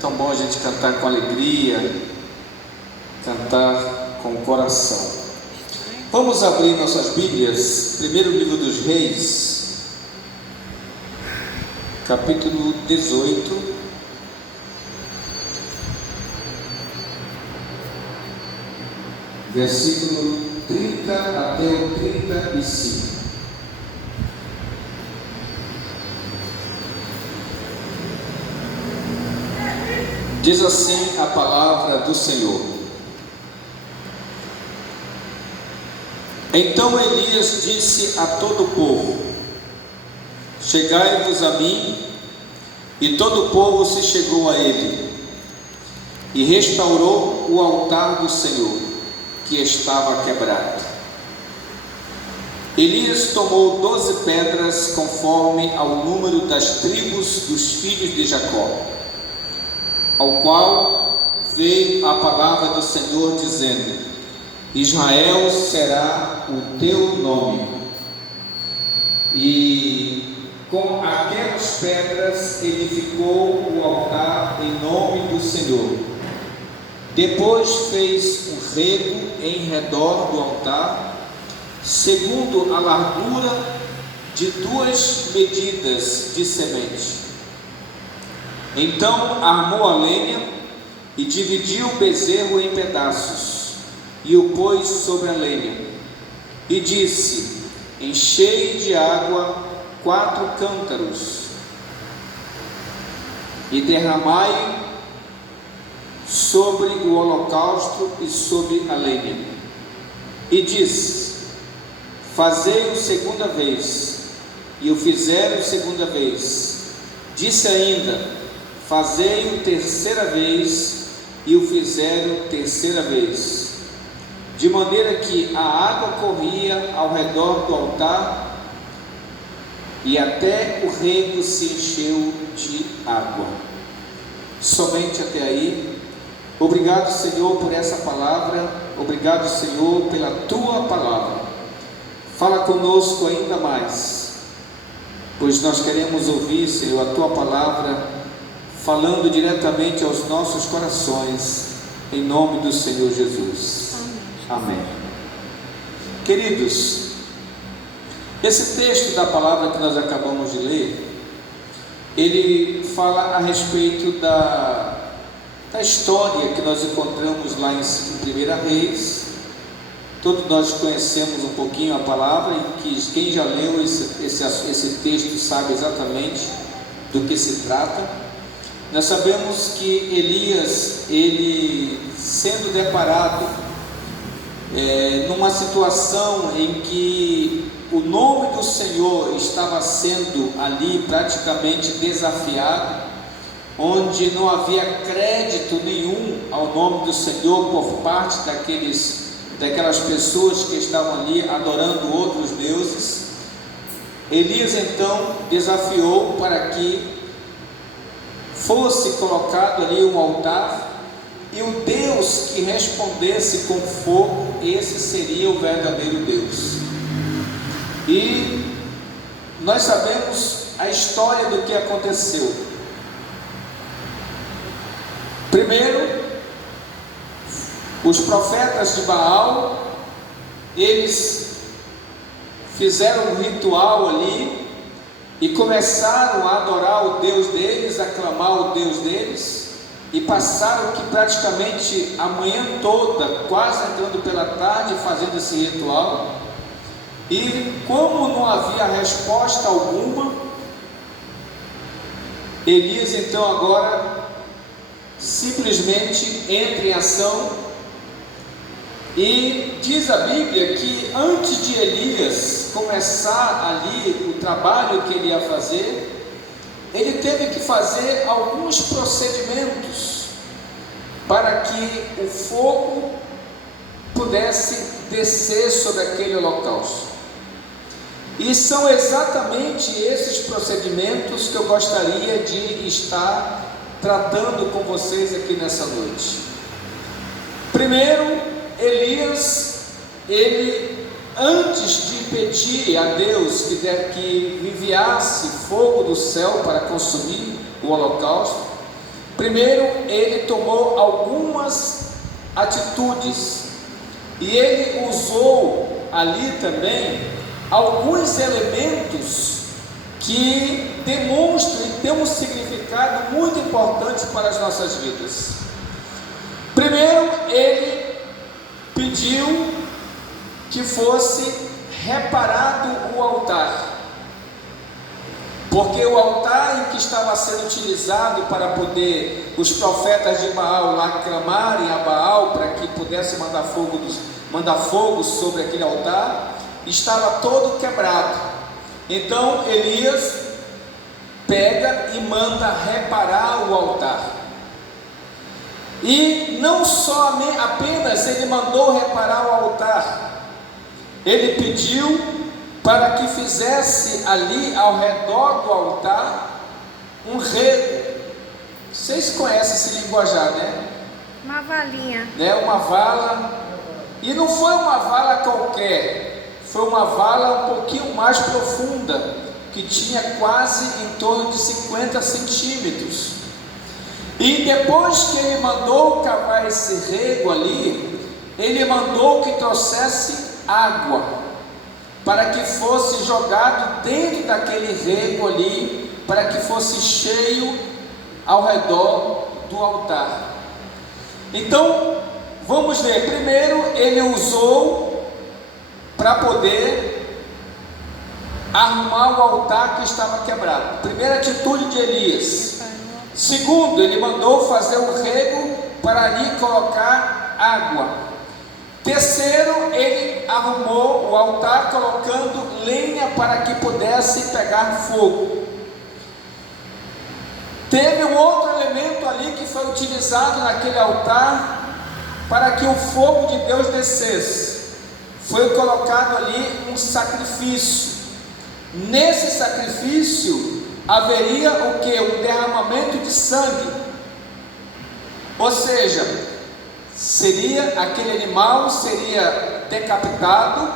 tão bom a gente cantar com alegria, cantar com o coração. Vamos abrir nossas Bíblias, primeiro livro dos Reis, capítulo 18, versículo 30 até o 35. Diz assim a palavra do Senhor: Então Elias disse a todo o povo: Chegai-vos a mim. E todo o povo se chegou a ele, e restaurou o altar do Senhor, que estava quebrado. Elias tomou 12 pedras, conforme ao número das tribos dos filhos de Jacó, ao qual veio a palavra do Senhor, dizendo: Israel será o teu nome. E com aquelas pedras edificou o altar em nome do Senhor. Depois fez um rego em redor do altar, segundo a largura de 2 medidas de semente. Então armou a lenha e dividiu o bezerro em pedaços, e o pôs sobre a lenha, e disse: Enchei de água 4 cântaros, e derramai sobre o holocausto e sobre a lenha. E disse: Fazei-o segunda vez. E o fizeram segunda vez. Disse ainda: Fazei-o terceira vez. E o fizeram terceira vez. De maneira que a água corria ao redor do altar, e até o rego se encheu de água. Somente até aí. Obrigado, Senhor, por essa palavra. Obrigado, Senhor, pela tua palavra. Fala conosco ainda mais, pois nós queremos ouvir, Senhor, a tua palavra falando diretamente aos nossos corações, em nome do Senhor Jesus. Amém. Queridos, esse texto da palavra que nós acabamos de ler, ele fala a respeito da história que nós encontramos lá em 1 Reis. Todos nós conhecemos um pouquinho a palavra, e que quem já leu esse texto sabe exatamente do que se trata. Nós sabemos que Elias, ele sendo deparado numa situação em que o nome do Senhor estava sendo ali praticamente desafiado, onde não havia crédito nenhum ao nome do Senhor por parte daquelas pessoas que estavam ali adorando outros deuses. Elias então desafiou para que fosse colocado ali um altar, e o Deus que respondesse com fogo, esse seria o verdadeiro Deus. E nós sabemos a história do que aconteceu. Primeiro, os profetas de Baal, eles fizeram um ritual ali e começaram a adorar o Deus deles, a clamar o Deus deles, e passaram que praticamente a manhã toda, quase entrando pela tarde, fazendo esse ritual. E como não havia resposta alguma, Elias então agora simplesmente entra em ação. E diz a Bíblia que antes de Elias começar ali o trabalho que ele ia fazer, ele teve que fazer alguns procedimentos para que o fogo pudesse descer sobre aquele holocausto. E são exatamente esses procedimentos que eu gostaria de estar tratando com vocês aqui nessa noite. Primeiro, Elias, ele, antes de pedir a Deus que enviasse fogo do céu para consumir o holocausto, Primeiro, ele tomou algumas atitudes e ele usou ali também alguns elementos que demonstram e têm um significado muito importante para as nossas vidas. Primeiro, ele pediu que fosse reparado o altar, porque o altar em que estava sendo utilizado para poder os profetas de Baal lá clamarem a Baal para que pudesse mandar fogo sobre aquele altar, estava todo quebrado. Então Elias pega e manda reparar o altar. E não só apenas ele mandou reparar o altar, ele pediu para que fizesse ali ao redor do altar um rego. Vocês conhecem esse linguajar, né? Uma valinha. Uma vala. E não foi uma vala qualquer, foi uma vala um pouquinho mais profunda, que tinha quase em torno de 50 centímetros. E depois que ele mandou cavar esse rego ali, ele mandou que trouxesse água, para que fosse jogado dentro daquele rego ali, para que fosse cheio ao redor do altar. Então, vamos ver. Primeiro, ele usou para poder arrumar o altar que estava quebrado. Primeira atitude de Elias. Segundo, ele mandou fazer um rego para ali colocar água. Terceiro, ele arrumou o altar colocando lenha para que pudesse pegar fogo. Teve um outro elemento ali que foi utilizado naquele altar para que o fogo de Deus descesse. Foi colocado ali um sacrifício. Nesse sacrifício haveria o que? Um derramamento de sangue. Ou seja, aquele animal seria decapitado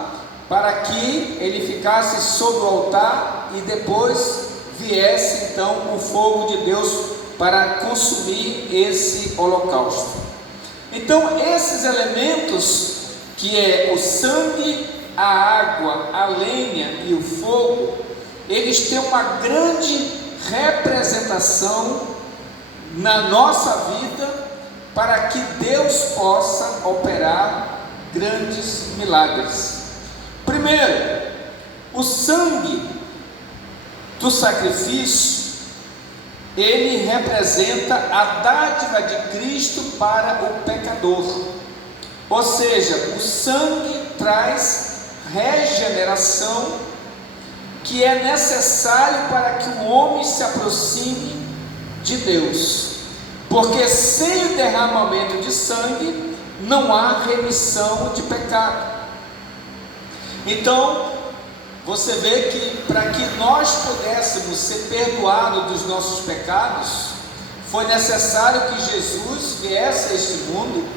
para que ele ficasse sobre o altar e depois viesse então o fogo de Deus para consumir esse holocausto. Então esses elementos, que é o sangue, a água, a lenha e o fogo, eles têm uma grande representação na nossa vida, para que Deus possa operar grandes milagres. Primeiro, o sangue do sacrifício, ele representa a dádiva de Cristo para o pecador. Ou seja, o sangue traz regeneração, que é necessário para que o homem se aproxime de Deus. Porque sem o derramamento de sangue não há remissão de pecado. Então, você vê que para que nós pudéssemos ser perdoados dos nossos pecados, foi necessário que Jesus viesse a este mundo,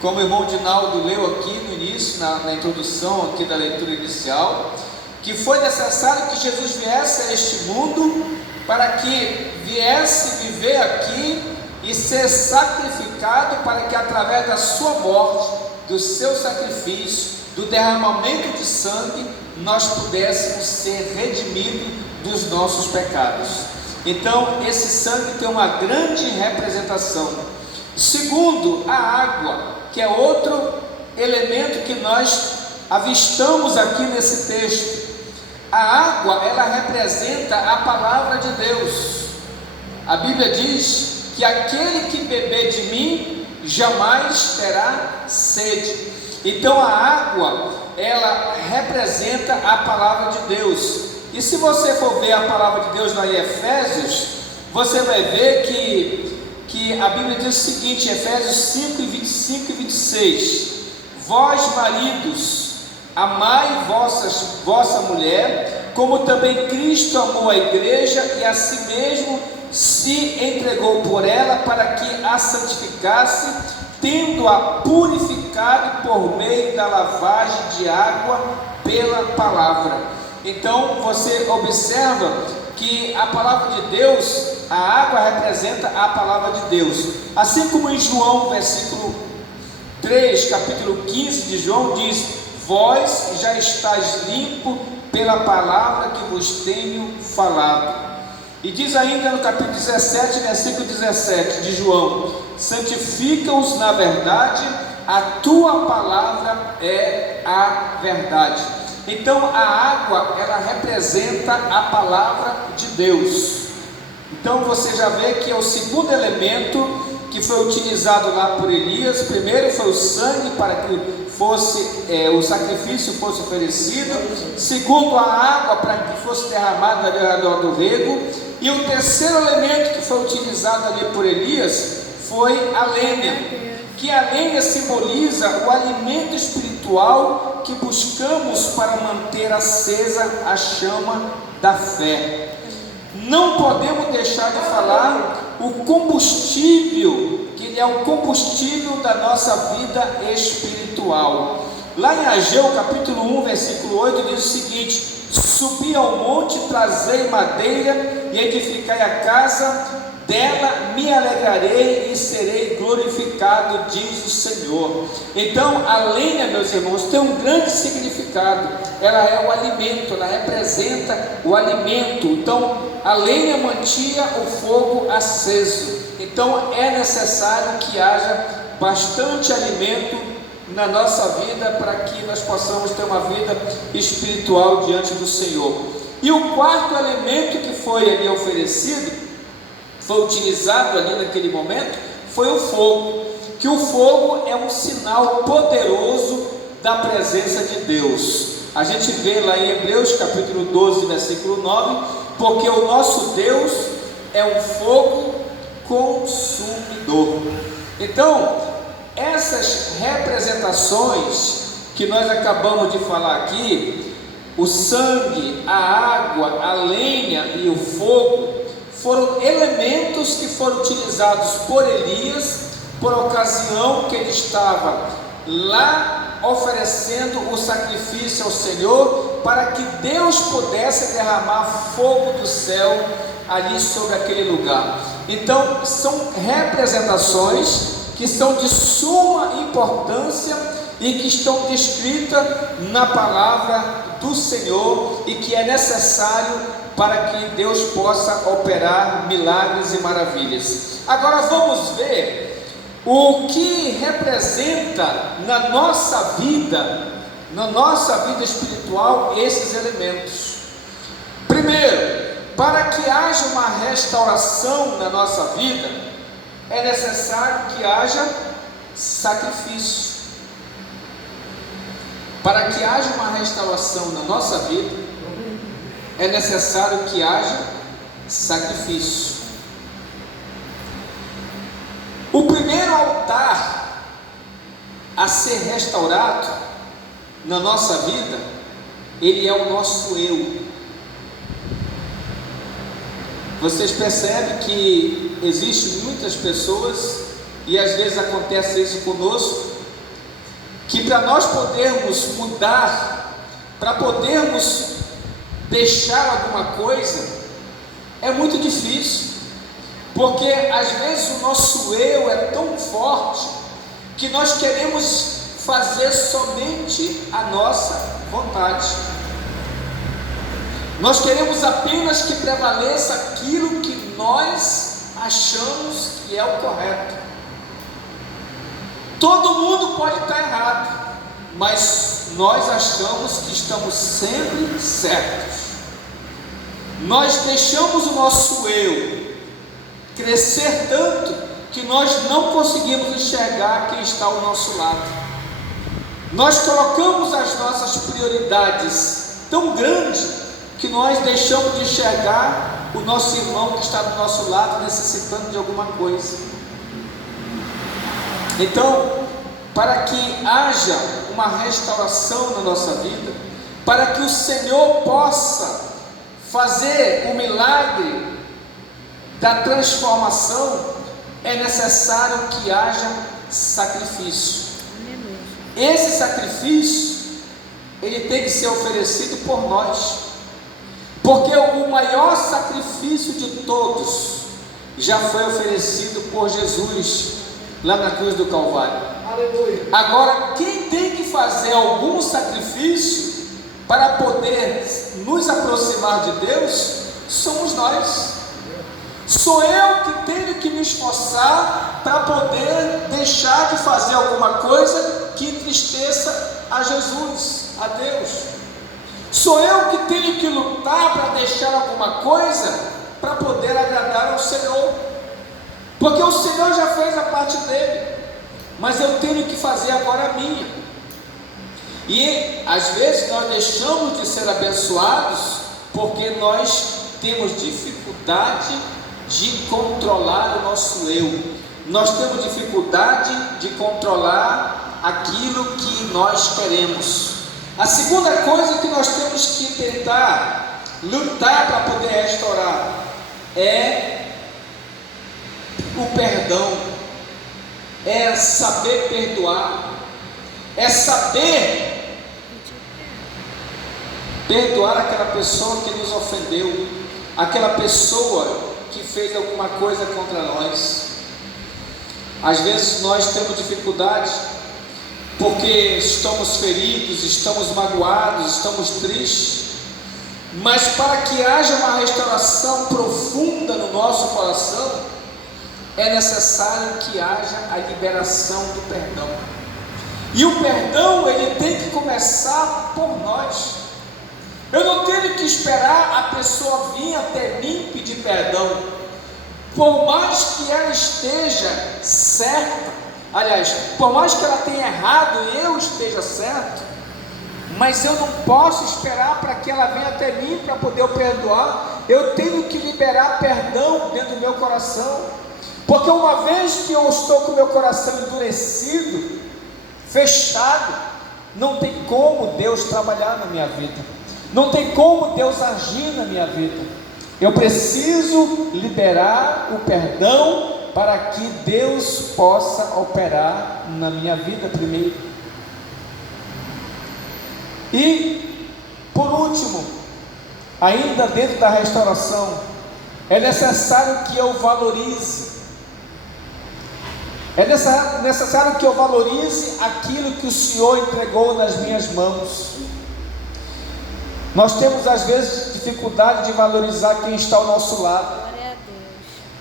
como o irmão Dinaldo leu aqui no início, na introdução aqui da leitura inicial, que foi necessário que Jesus viesse a este mundo para que viesse viver aqui e ser sacrificado, para que através da sua morte, do seu sacrifício, do derramamento de sangue, nós pudéssemos ser redimidos dos nossos pecados. Então esse sangue tem uma grande representação. Segundo, a água, que é outro elemento que nós avistamos aqui nesse texto. A água, ela representa a palavra de Deus. A Bíblia diz que aquele que beber de mim jamais terá sede. Então a água, ela representa a palavra de Deus. E se você for ver a palavra de Deus lá em Efésios, você vai ver que a Bíblia diz o seguinte, Efésios 5, 25 e 26: Vós maridos, amai vossa mulher, como também Cristo amou a igreja e a si mesmo se entregou por ela, para que a santificasse, tendo-a purificado por meio da lavagem de água pela palavra. Então você observa que a palavra de Deus, a água representa a palavra de Deus. Assim como em João, versículo 3, capítulo 15 de João, diz: vós já estáis limpo pela palavra que vos tenho falado. E diz ainda no capítulo 17, versículo 17 de João: santifica-os na verdade, a tua palavra é a verdade. Então a água, ela representa a palavra de Deus. Então você já vê que é o segundo elemento que foi utilizado lá por Elias. Primeiro foi o sangue para que o sacrifício fosse oferecido. Segundo, a água para que fosse derramada ao redor do rego. E o terceiro elemento que foi utilizado ali por Elias foi a lenha, que a lenha simboliza o alimento espiritual que buscamos para manter acesa a chama da fé. Não podemos deixar de falar o combustível, que ele é o combustível da nossa vida espiritual. Lá em Ageu capítulo 1, versículo 8, diz o seguinte: subi ao monte, trazei madeira e edificai a casa, dela me alegrarei e serei glorificado, diz o Senhor. Então a lenha, meus irmãos, tem um grande significado. Ela é o alimento, ela representa o alimento. Então a lenha mantinha o fogo aceso. Então é necessário que haja bastante alimento na nossa vida para que nós possamos ter uma vida espiritual diante do Senhor. E o quarto elemento que foi ali oferecido, foi utilizado ali naquele momento, foi o fogo. Que o fogo é um sinal poderoso da presença de Deus. A gente vê lá em Hebreus capítulo 12, versículo 9: porque o nosso Deus é um fogo consumidor. Então, essas representações que nós acabamos de falar aqui, o sangue, a água, a lenha e o fogo, foram elementos que foram utilizados por Elias, por ocasião que ele estava lá oferecendo o sacrifício ao Senhor, para que Deus pudesse derramar fogo do céu ali sobre aquele lugar. Então são representações que são de suma importância e que estão descritas na palavra do Senhor, e que é necessário para que Deus possa operar milagres e maravilhas. Agora vamos ver o que representa na nossa vida espiritual esses elementos. Primeiro, para que haja uma restauração na nossa vida, é necessário que haja sacrifício. Para que haja uma restauração na nossa vida, é necessário que haja sacrifício. O primeiro altar a ser restaurado na nossa vida, ele é o nosso eu. Vocês percebem que existem muitas pessoas, e às vezes acontece isso conosco, que para nós podermos mudar, para podermos deixar alguma coisa, é muito difícil, porque às vezes o nosso eu é tão forte, que nós queremos fazer somente a nossa vontade. Nós queremos apenas que prevaleça aquilo que nós achamos que é o correto. Todo mundo pode estar errado, mas nós achamos que estamos sempre certos. Nós deixamos o nosso eu crescer tanto que nós não conseguimos enxergar quem está ao nosso lado. Nós colocamos as nossas prioridades tão grandes que nós deixamos de enxergar o nosso irmão que está do nosso lado necessitando de alguma coisa. Então, para que haja uma restauração na nossa vida, para que o Senhor possa fazer o milagre da transformação, é necessário que haja sacrifício. Esse sacrifício, ele tem que ser oferecido por nós, porque o maior sacrifício de todos já foi oferecido por Jesus lá na cruz do Calvário. Aleluia. Agora, quem tem que fazer algum sacrifício para poder nos aproximar de Deus, somos nós. Sou eu que tenho que me esforçar para poder deixar de fazer alguma coisa que entristeça a Jesus, a Deus. Sou eu que tenho que lutar para deixar alguma coisa para poder agradar ao Senhor, porque o Senhor já fez a parte dele, mas eu tenho que fazer agora a minha. E às vezes nós deixamos de ser abençoados porque nós temos dificuldade de controlar o nosso eu. Nós temos dificuldade de controlar aquilo que nós queremos. A segunda coisa que nós temos que tentar lutar para poder restaurar é o perdão, é saber perdoar, é saber perdoar aquela pessoa que nos ofendeu, aquela pessoa que fez alguma coisa contra nós. Às vezes nós temos dificuldade porque estamos feridos, estamos magoados, estamos tristes, mas para que haja uma restauração profunda no nosso coração, é necessário que haja a liberação do perdão. E o perdão, ele tem que começar por nós. Eu não tenho que esperar a pessoa vir até mim pedir perdão, por mais que ela esteja certa. Aliás, por mais que ela tenha errado e eu esteja certo, mas eu não posso esperar para que ela venha até mim para poder eu perdoar. Eu tenho que liberar perdão dentro do meu coração, porque uma vez que eu estou com o meu coração endurecido, fechado, não tem como Deus trabalhar na minha vida, não tem como Deus agir na minha vida. Eu preciso liberar o perdão para que Deus possa operar na minha vida primeiro. E por último, ainda dentro da restauração, é necessário que eu valorize. É necessário que eu valorize aquilo que o Senhor entregou nas minhas mãos. Nós temos às vezes dificuldade de valorizar quem está ao nosso lado.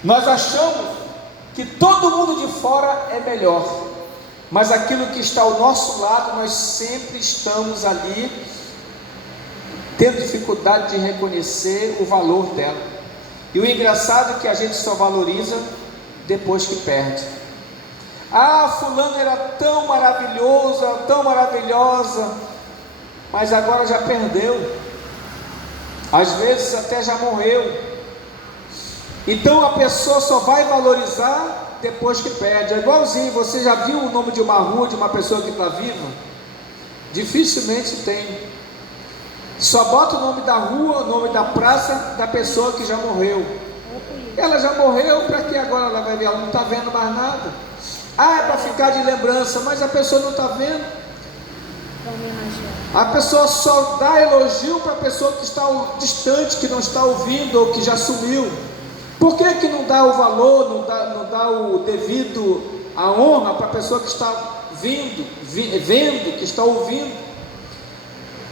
Nós achamos que todo mundo de fora é melhor, mas aquilo que está ao nosso lado, nós sempre estamos ali tendo dificuldade de reconhecer o valor dela. E o engraçado é que a gente só valoriza depois que perde. Ah, fulano era tão maravilhoso, era tão maravilhosa, mas agora já perdeu, às vezes até já morreu. Então a pessoa só vai valorizar depois que perde. É igualzinho, você já viu o nome de uma rua, de uma pessoa que está viva? Dificilmente tem. Só bota o nome da rua, o nome da praça da pessoa que já morreu. Ela já morreu, para que agora ela vai ver? Ela não está vendo mais nada. Ah, é para ficar de lembrança, mas a pessoa não está vendo. A pessoa só dá elogio para a pessoa que está distante, que não está ouvindo ou que já sumiu. Por que não dá o valor, não dá o devido, a honra para a pessoa que está vendo, que está ouvindo,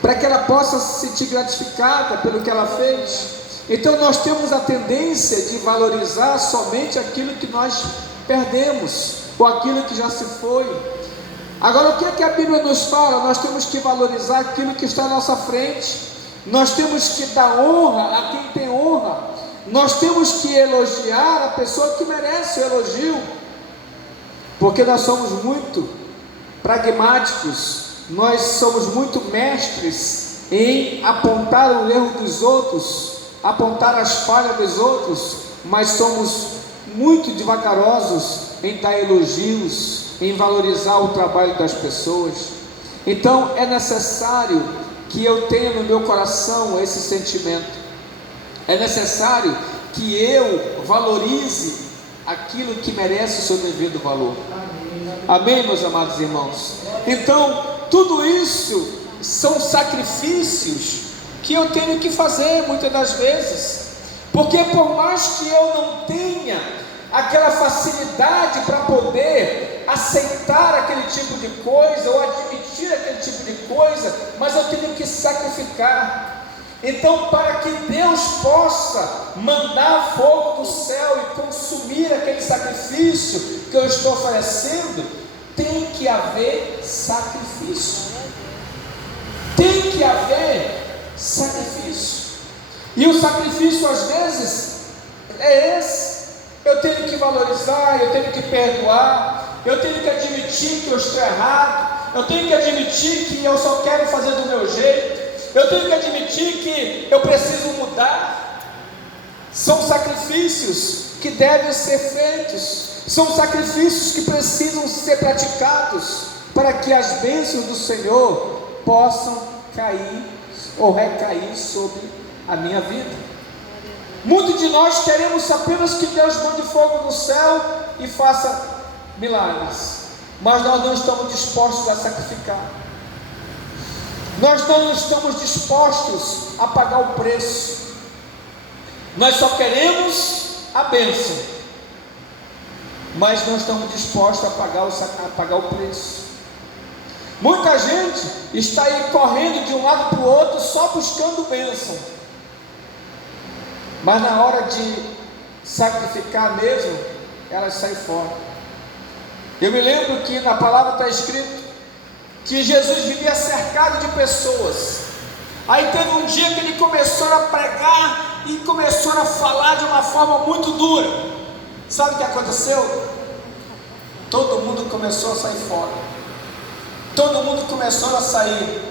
para que ela possa se sentir gratificada pelo que ela fez? Então nós temos a tendência de valorizar somente aquilo que nós perdemos, ou aquilo que já se foi. Agora, o que a Bíblia nos fala? Nós temos que valorizar aquilo que está à nossa frente. Nós temos que dar honra a quem tem honra. Nós temos que elogiar a pessoa que merece o elogio, porque nós somos muito pragmáticos, nós somos muito mestres em apontar o erro dos outros, apontar as falhas dos outros, mas somos muito devagarosos em dar elogios, em valorizar o trabalho das pessoas. Então é necessário que eu tenha no meu coração esse sentimento. É necessário que eu valorize aquilo que merece o seu devido valor. Amém, meus amados irmãos? Então, tudo isso são sacrifícios que eu tenho que fazer muitas das vezes, porque por mais que eu não tenha aquela facilidade para poder aceitar aquele tipo de coisa ou admitir aquele tipo de coisa, mas eu tenho que sacrificar. Então, para que Deus possa mandar fogo do céu e consumir aquele sacrifício que eu estou oferecendo, tem que haver sacrifício. Tem que haver sacrifício. E o sacrifício às vezes é esse. Eu tenho que valorizar, eu tenho que perdoar, eu tenho que admitir que eu estou errado, eu tenho que admitir que eu só quero fazer do meu jeito, eu tenho que admitir que eu preciso mudar. São sacrifícios que devem ser feitos, são sacrifícios que precisam ser praticados, para que as bênçãos do Senhor possam cair ou recair sobre a minha vida. Muitos de nós queremos apenas que Deus mande fogo do céu e faça milagres, mas nós não estamos dispostos a sacrificar, nós não estamos dispostos a pagar o preço, nós só queremos a bênção, mas não estamos dispostos a pagar o preço. Muita gente está aí correndo de um lado para o outro só buscando bênção, mas na hora de sacrificar mesmo, elas saem fora. Eu me lembro que na palavra está escrito que Jesus vivia cercado de pessoas. Aí teve um dia que ele começou a pregar e começou a falar de uma forma muito dura. Sabe o que aconteceu? Todo mundo começou a sair fora. Todo mundo começou a sair.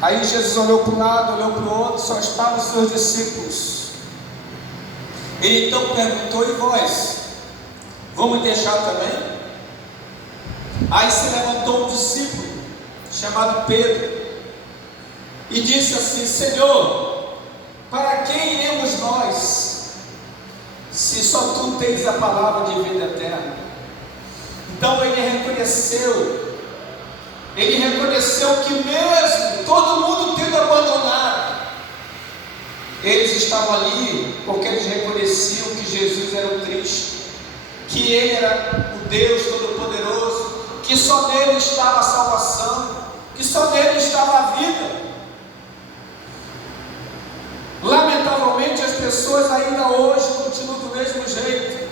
Aí Jesus olhou para um lado, olhou para o outro, só estavam os seus discípulos. Ele então perguntou: e vós, vamos deixar também? Aí se levantou um discípulo, chamado Pedro, e disse assim: Senhor, para quem iremos nós, se só tu tens a palavra de vida eterna? Então ele reconheceu que mesmo todo mundo tendo abandonado, eles estavam ali porque eles reconheciam que Jesus era o Cristo, que Ele era o Deus Todo-Poderoso, que só nele estava a salvação, que só nele estava a vida. Lamentavelmente as pessoas ainda hoje continuam do mesmo jeito.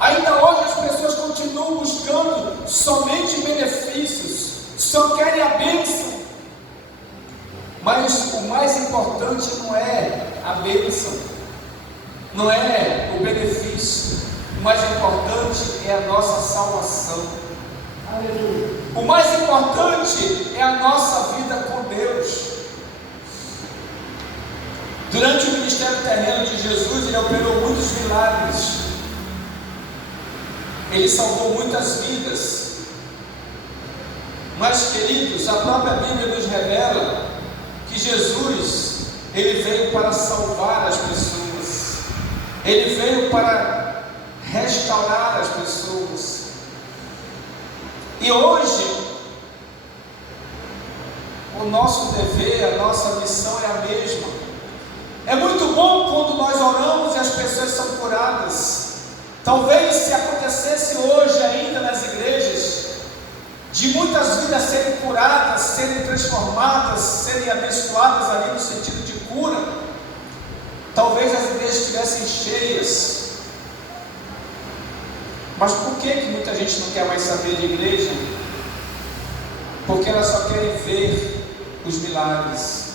Ainda hoje as pessoas continuam buscando somente benefícios, só querem a bênção. Mas o mais importante não é a bênção, não é o benefício. O mais importante é a nossa salvação. Aleluia. O mais importante é a nossa vida com Deus. Durante o ministério terreno de Jesus, ele operou muitos milagres. Ele salvou muitas vidas. Mas, queridos, a própria Bíblia nos revela que Jesus, ele veio para salvar as pessoas. Ele veio para restaurar as pessoas. E hoje, o nosso dever, a nossa missão é a mesma. É muito bom quando nós oramos e as pessoas são curadas. Talvez se acontecesse hoje ainda nas igrejas, de muitas vidas serem curadas, serem transformadas, serem abençoadas ali no sentido de cura, talvez as igrejas estivessem cheias. Mas por que muita gente não quer mais saber de igreja? Porque elas só querem ver os milagres.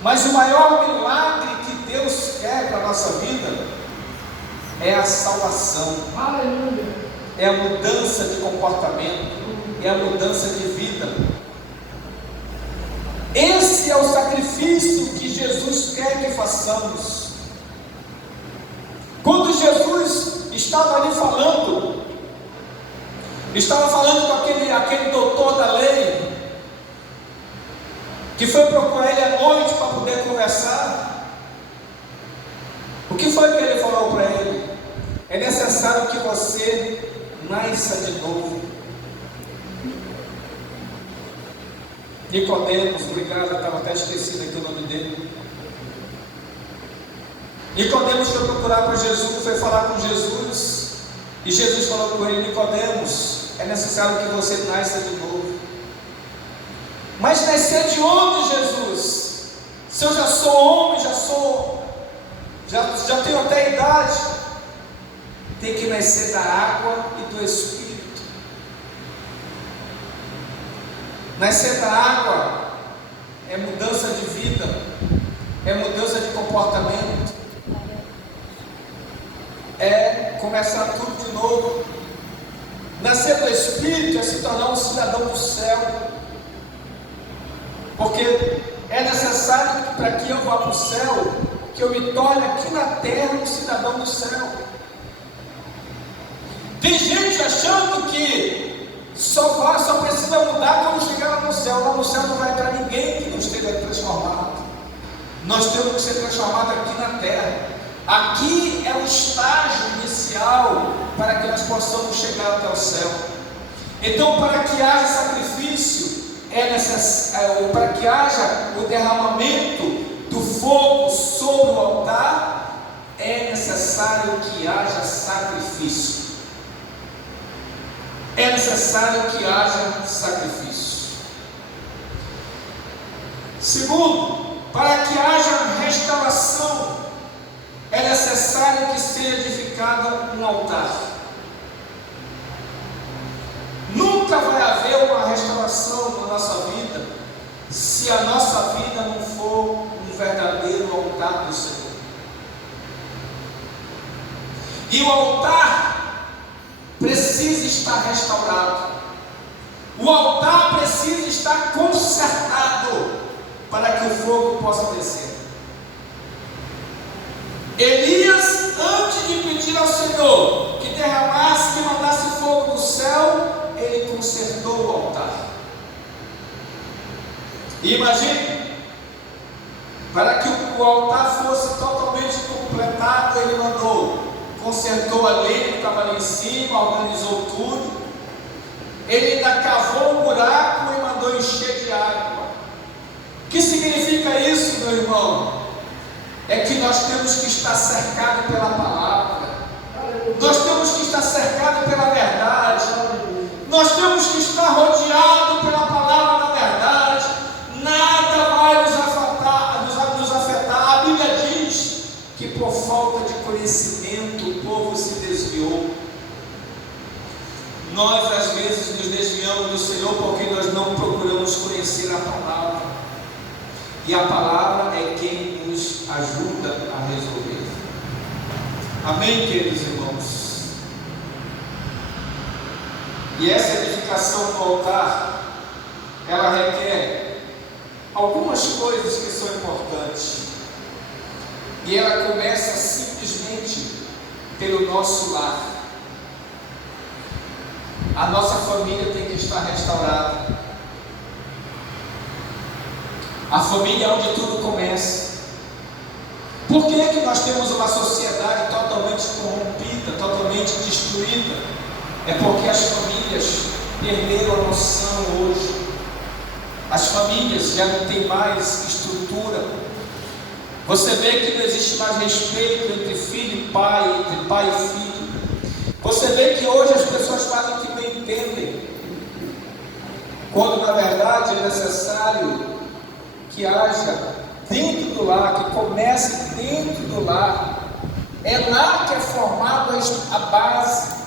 Mas o maior milagre que Deus quer para a nossa vida é a salvação. Aleluia. É a mudança de comportamento, é a mudança de vida. Esse é o sacrifício que Jesus quer que façamos. Quando Jesus estava ali falando com aquele doutor da lei, que foi procurar ele à noite para poder conversar, o que foi que ele falou para ele? É necessário que você nasça de novo. Nicodemos, obrigado, eu estava até esquecido aqui o nome dele. Nicodemos foi procurar para Jesus, foi falar com Jesus, e Jesus falou com ele: Nicodemos, é necessário que você nasça de novo. Mas nascer de onde, Jesus? Se eu já sou homem, já tenho até idade. Tem que nascer da água e do Espírito. Nascer da água é mudança de vida, é mudança de comportamento, é começar tudo de novo. Nascer do Espírito é se tornar um cidadão do céu, porque é necessário que, para que eu vá para o céu, que eu me torne aqui na terra um cidadão do céu. Tem gente achando que só precisa mudar quando chegar lá no céu. Lá no céu não vai entrar ninguém que não esteja transformado. Nós temos que ser transformados aqui na terra. Aqui é o estágio inicial para que nós possamos chegar até o céu. Então, para que haja sacrifício, para que haja o derramamento do fogo sobre o altar, é necessário que haja sacrifício. É necessário que haja sacrifício. Segundo, para que haja restauração, é necessário que seja edificado um altar. Nunca vai haver uma restauração na nossa vida se a nossa vida não for um verdadeiro altar do Senhor. E o altar precisa estar restaurado. O altar precisa estar consertado para que o fogo possa descer. Elias, antes de pedir ao Senhor que derramasse, que mandasse fogo do céu, ele consertou o altar. E imagine, para que o altar fosse totalmente completado, ele consertou a lenha que estava ali em cima, organizou tudo. Ele ainda cavou um buraco e mandou encher de água. O que significa isso, meu irmão? É que nós temos que estar cercados pela palavra, nós temos que estar cercados pela verdade, nós temos que estar rodeados pela palavra da verdade. Nada vai nos afetar. A Bíblia diz que por falta de conhecimento o povo se desviou. Nós às vezes nos desviamos do Senhor porque nós não procuramos conhecer a palavra, e a palavra é quem nos ajuda a resolver. Amém, queridos irmãos? E essa edificação do altar, ela requer algumas coisas que são importantes, e ela começa simplesmente pelo nosso lar. A nossa família tem que estar restaurada. A família é onde tudo começa. Por que nós temos uma sociedade totalmente corrompida, totalmente destruída? É porque as famílias perderam a noção hoje. As famílias já não têm mais estrutura. Você vê que não existe mais respeito entre filho e pai, entre pai e filho. Você vê que hoje as pessoas fazem o que bem entendem, quando na verdade é necessário que haja dentro do lar, que comece dentro do lar. É lá que é formada a base.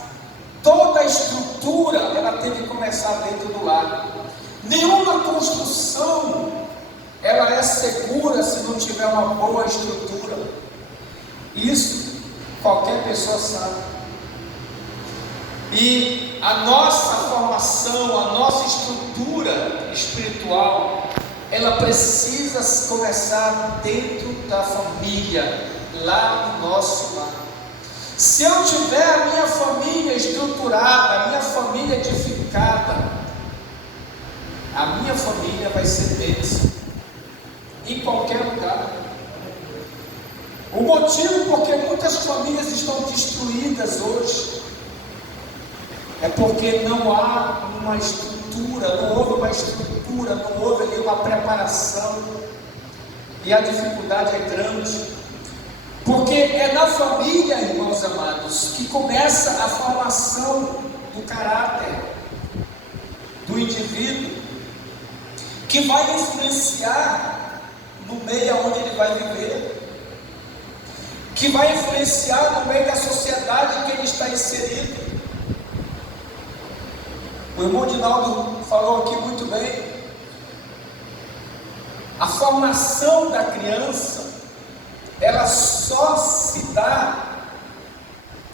Toda a estrutura ela tem que começar dentro do lar. Nenhuma construção ela é segura se não tiver uma boa estrutura. Isso qualquer pessoa sabe. E a nossa formação, a nossa estrutura espiritual, ela precisa começar dentro da família, lá no nosso lar. Se eu tiver a minha família estruturada, a minha família edificada, a minha família vai ser bênção em qualquer lugar. O motivo porque muitas famílias estão destruídas hoje é porque não há uma estrutura, não houve uma estrutura, não houve ali uma preparação, e a dificuldade é grande. Porque é na família, irmãos amados, que começa a formação do caráter do indivíduo, que vai influenciar no meio onde ele vai viver, que vai influenciar no meio da sociedade em que ele está inserido. O irmão Dinaldo falou aqui muito bem. A formação da criança, ela só se dá,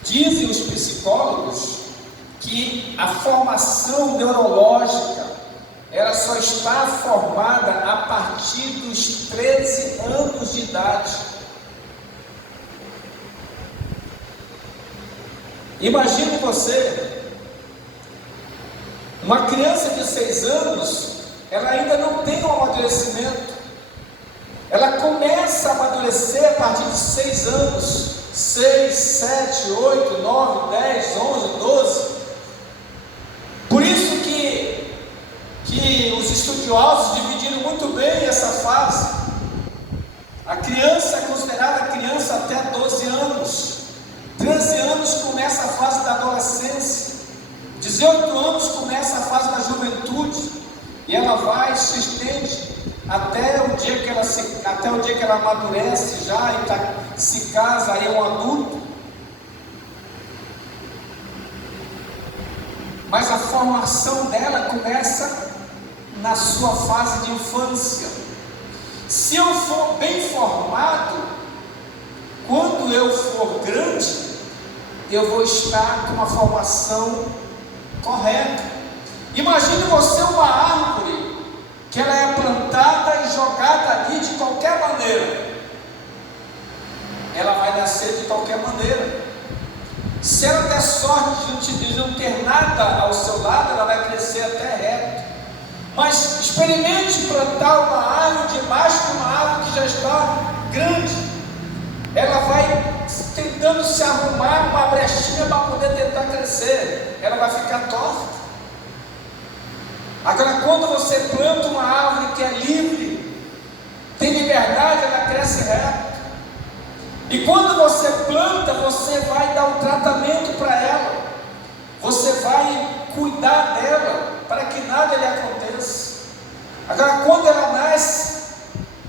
dizem os psicólogos, que a formação neurológica, ela só está formada a partir dos 13 anos de idade. Imagine você, uma criança de 6 anos, ela ainda não tem um amadurecimento. Ela começa a amadurecer a partir de 6 anos, 6, 7, 8, 9, 10, 11, 12. Por isso que os estudiosos dividiram muito bem essa fase. A criança é considerada criança até 12 anos. 13 anos começa a fase da adolescência. 18 anos começa a fase da juventude. E ela vai, se estende até o dia que ela amadurece já e se casa, aí é um adulto. Mas a formação dela começa na sua fase de infância. Se eu for bem formado, quando eu for grande, eu vou estar com uma formação correta. Imagine você uma árvore que ela é plantada e jogada ali de qualquer maneira. Ela vai nascer de qualquer maneira. Se ela der sorte de não ter nada ao seu lado, ela vai crescer até reto. Mas experimente plantar uma árvore debaixo de uma árvore que já está grande. Ela vai tentando se arrumar uma brechinha para poder tentar crescer. Ela vai ficar torta. Agora, quando você planta uma árvore que é livre, tem liberdade, ela cresce reto. E quando você planta, você vai dar um tratamento para ela. Você vai cuidar dela para que nada lhe aconteça. Agora, quando ela nasce,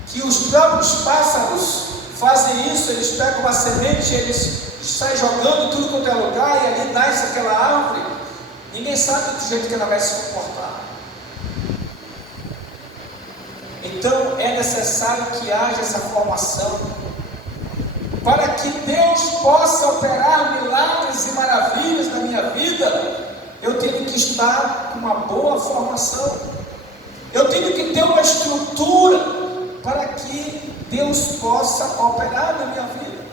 que os próprios pássaros fazem isso, eles pegam uma semente, eles saem jogando tudo quanto é lugar, e ali nasce aquela árvore. Ninguém sabe do jeito que ela vai se comportar. Então é necessário que haja essa formação, para que Deus possa operar milagres e maravilhas na minha vida. Eu tenho que estar com uma boa formação, eu tenho que ter uma estrutura para que Deus possa operar na minha vida.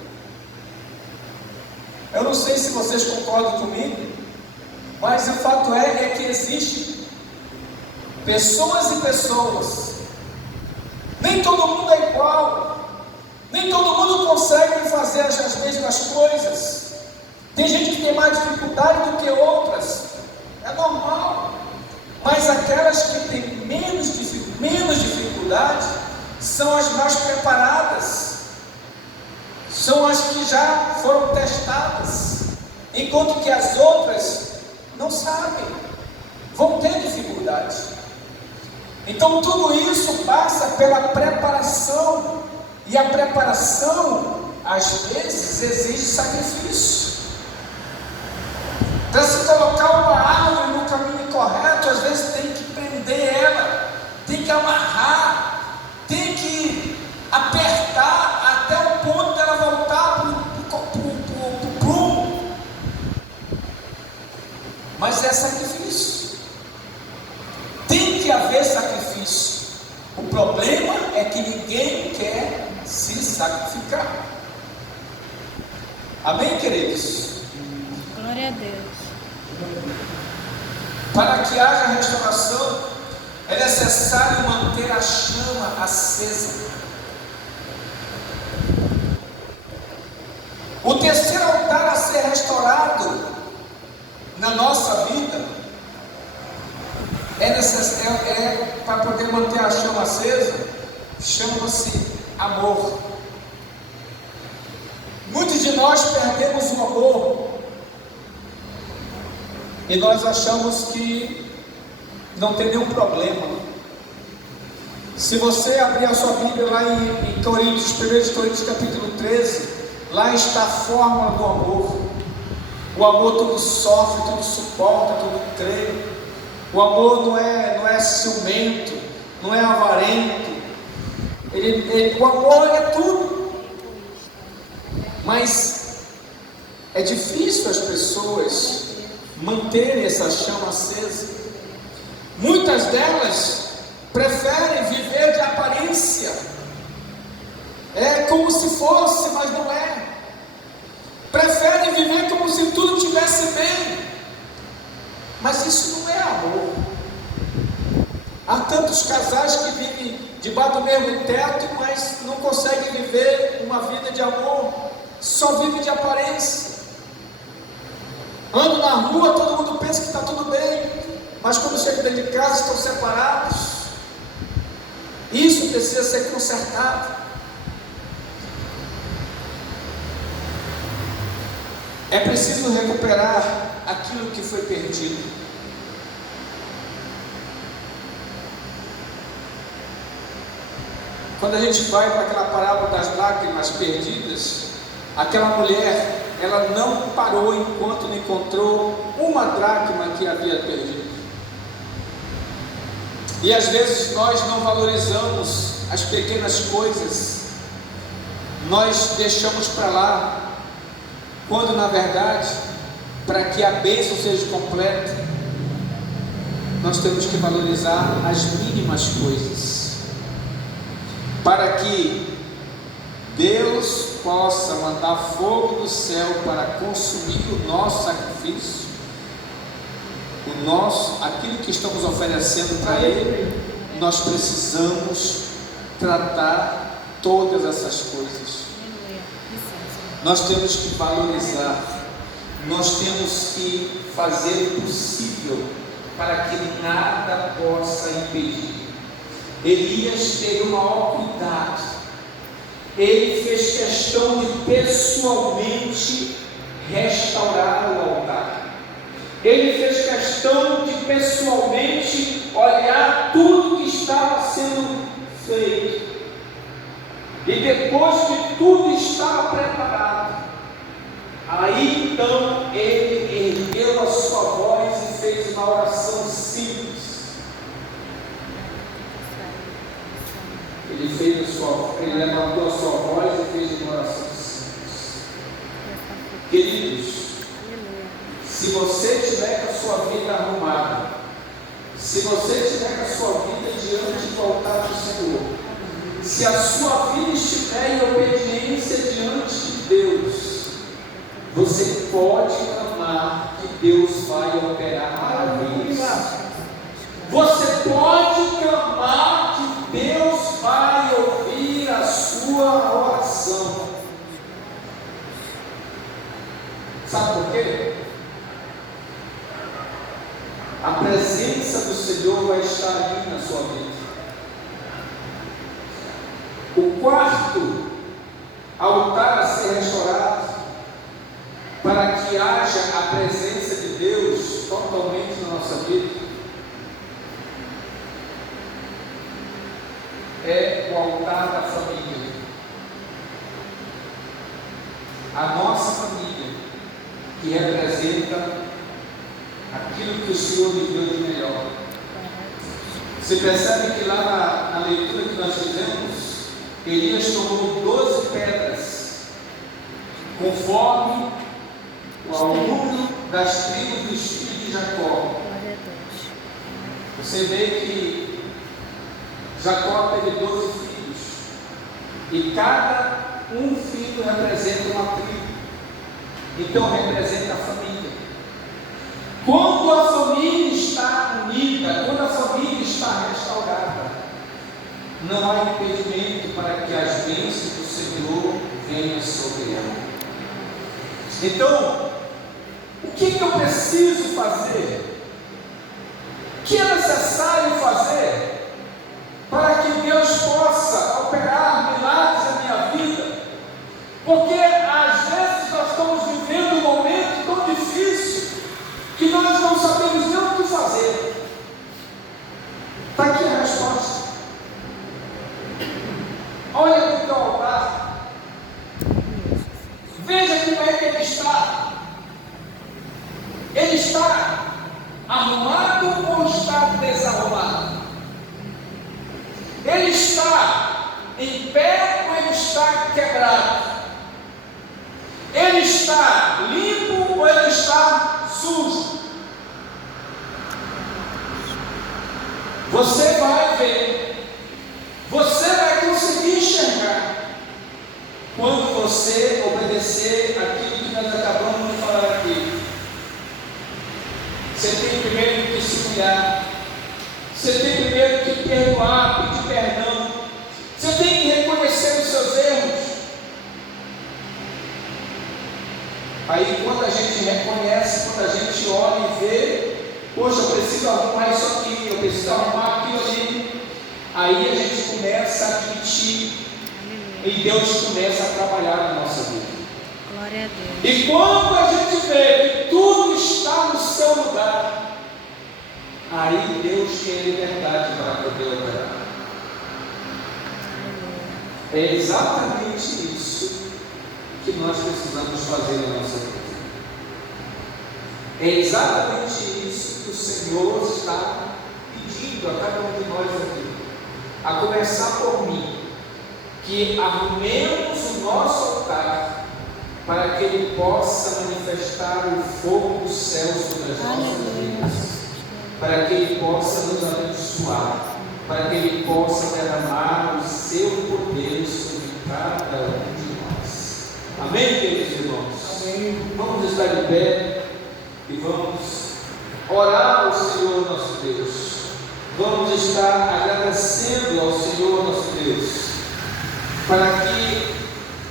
Eu não sei se vocês concordam comigo, mas o fato é que existem pessoas e pessoas. Nem todo mundo é igual, nem todo mundo consegue fazer as mesmas coisas. Tem gente que tem mais dificuldade do que outras, é normal. Mas aquelas que têm menos dificuldade são as mais preparadas, são as que já foram testadas, enquanto que as outras não sabem, vão ter dificuldade. Então tudo isso passa pela preparação, e a preparação às vezes exige sacrifício. Para se colocar uma árvore no caminho correto, às vezes tem que prender ela, tem que amarrar, tem que apertar até o ponto dela voltar para o prumo. Mas é sacrifício. Tem que haver sacrifício. O problema é que ninguém quer se sacrificar. Amém, queridos? Glória a Deus. Para que haja restauração, é necessário manter a chama acesa. O terceiro altar a ser restaurado na nossa vida é para poder manter a chama acesa, chama-se amor. nós perdemos o amor e nós achamos que não tem nenhum problema. Se você abrir a sua Bíblia lá em Coríntios, 1 Coríntios capítulo 13, lá está a fórmula do amor. O amor tudo sofre, tudo suporta, tudo crê. O amor não é ciumento, não é avarento. O amor é tudo. Mas é difícil as pessoas manterem essa chama acesa. Muitas delas preferem viver de aparência. É como se fosse, mas não é. Preferem viver como se tudo estivesse bem. Mas isso não é amor. Há tantos casais que vivem debaixo do mesmo teto, mas não conseguem viver uma vida de amor. Só vivem de aparência. Andam na rua, todo mundo pensa que está tudo bem, mas quando chegam dentro de casa estão separados. Isso precisa ser consertado. É preciso recuperar aquilo que foi perdido. Quando a gente vai para aquela parábola das lágrimas perdidas, aquela mulher, ela não parou enquanto não encontrou uma dracma que havia perdido. E às vezes nós não valorizamos as pequenas coisas, nós deixamos para lá, quando na verdade, para que a bênção seja completa, nós temos que valorizar as mínimas coisas, para que Deus possa mandar fogo do céu para consumir o nosso sacrifício, aquilo que estamos oferecendo para Ele. Nós precisamos tratar todas essas coisas. Nós temos que valorizar, nós temos que fazer o possível para que nada possa impedir. Elias teve o maior cuidado. Ele fez questão de pessoalmente restaurar o altar. Ele fez questão de pessoalmente olhar tudo que estava sendo feito. E depois que tudo estava preparado, aí então ele ergueu a sua voz e fez uma oração simples. Ele levantou a sua voz e fez uma oração simples. Queridos, se você tiver com a sua vida arrumada, se você tiver com a sua vida diante do altar do Senhor, se a sua vida estiver em obediência diante de Deus, você pode clamar que Deus vai operar maravilhas. Você pode clamar que Deus vai ouvir a sua oração. Sabe por quê? A presença do Senhor vai estar ali na sua vida. O quarto altar a ser restaurado, para que haja a presença de Deus totalmente na nossa vida, é o altar da família. A nossa família, que representa aquilo que o Senhor me deu de melhor. Você percebe que lá na leitura que nós fizemos, Elias tomou 12 pedras, conforme o número das tribos dos filhos de Jacó. Você vê que Jacó teve 12 filhos, e cada um filho representa uma tribo, então representa a família. Quando a família está unida, quando a família está restaurada, não há impedimento para que as bênçãos do Senhor venham sobre ela. Então, o que eu preciso fazer? O que é necessário fazer para que Deus possa operar milagres na minha vida? Porque às vezes nós Ele está arrumado ou está desarrumado? Ele está em pé ou ele está quebrado? Ele está limpo ou ele está sujo? Você vai ver, você vai conseguir enxergar quando você obedecer aquilo que nós acabamos de falar aqui. Você tem primeiro que se humilhar, você tem primeiro que perdoar, pedir perdão, você tem que reconhecer os seus erros. Aí quando a gente reconhece, quando a gente olha e vê, poxa, eu preciso arrumar isso aqui, eu preciso arrumar aquilo ali, aí a gente começa a admitir e Deus começa a trabalhar na nossa vida. Glória a Deus. E quando a gente vê que tudo está no seu lugar, aí Deus tem liberdade para poder operar. É exatamente isso que nós precisamos fazer na nossa vida. É exatamente isso que o Senhor está pedindo a cada um de nós aqui. A começar por mim, que arrumemos o nosso altar para que Ele possa manifestar o fogo do céu sobre as nossas vidas, para que Ele possa nos abençoar, para que Ele possa derramar o seu poder sobre cada um de nós. Amém, queridos irmãos? Amém. Vamos estar de pé e vamos orar ao Senhor nosso Deus. Vamos estar agradecendo ao Senhor nosso Deus, para que